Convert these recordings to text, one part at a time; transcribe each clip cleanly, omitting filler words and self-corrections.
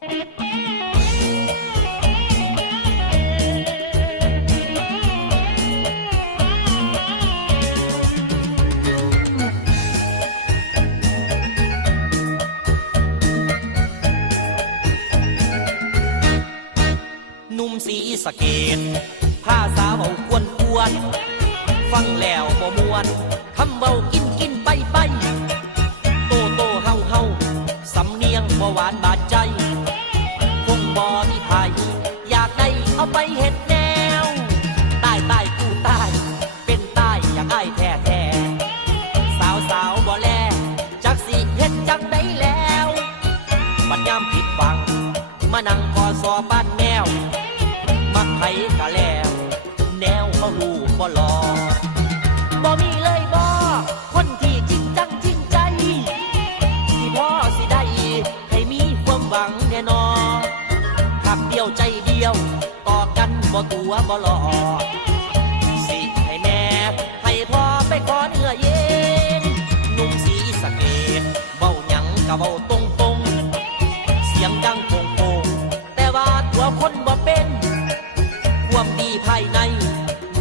หนุ่มสีสะเกดภาษาเว้าควนฟังแล้วบ่มวนคำเว้ากินไปโตเฮาสำเนียงบ่หวานบาดใจคงบ่มีไผอยากได้เอาไปเฮ็ดแนวตายกูตายเป็นตายอยากอ้ายแท้สาวบ่แลจักสิเฮ็ดจังได้แล้วบัดยามผิดหวังมานั่งกอสอบ้านแนวมักไผกะแล้วแนวเขารู้บ่หลอบ่มีเลยบ่คนที่จริงจังจริงใจที่พ่อสิได้ให้มีความหวังแน่นอนหักเดียวใจเดียวต่อกันบ่ตัวบ่หลอสิให้แม่ให้พ่อไปขอเนื้อเย็นหนุ่มสีสะเกดเว้าหยังกะเว้าตรงเสียงดังโป่งแต่ว่าตัวคนบ่เป็นความดีภายใน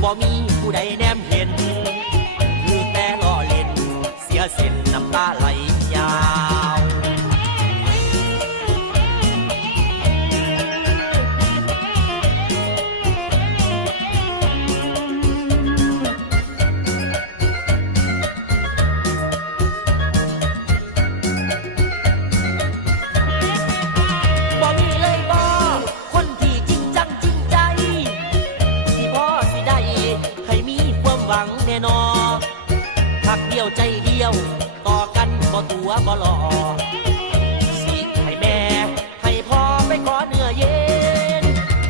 บ่มีผู้ใดแนมเห็นคือแต่ล้อเล่นเสียเส้นน้ำตาไหลยาวบ่มีเลยบ่คนที่จริงจังจริงใจที่พ่อสิได้ให้มีความหวังแน่นอนหักเดียวใจเดียวต่อกันบ่ตัวบ่หลอสิให้แม่ให้พ่อไปขอเนื้อเย็น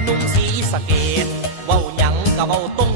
หนุ่มสีสะเกดเว้าหยังกะเว้าตรง